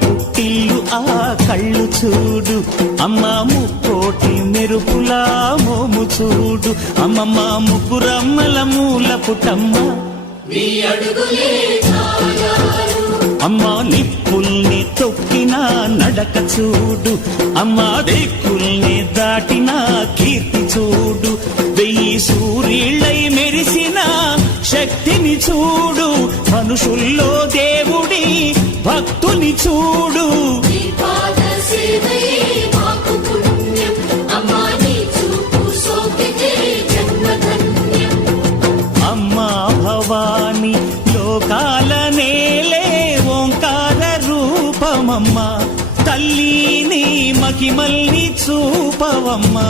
పుట్టిల్లు ఆ కళ్ళు చూడు, అమ్మ ముక్కోటి మెరుపులా మోము చూడు, అమ్మమ్మ ముగ్గురమ్మల మూల పుటమ్మ అమ్మ నిప్పుల్ని తొక్కిన నడక చూడు, అమ్మ దిక్కుల్ని దాటిన కీర్తి చూడు, 1000 సూర్యుళ్ళై మెరిసిన శక్తిని చూడు, మనుషుల్లో దేవుడి భక్తుని చూడు. అమ్మా భవాని లోకాల నేలే ఓంకార రూపమమ్మా, తల్లిని మహిమల్ని చూపవమ్మా.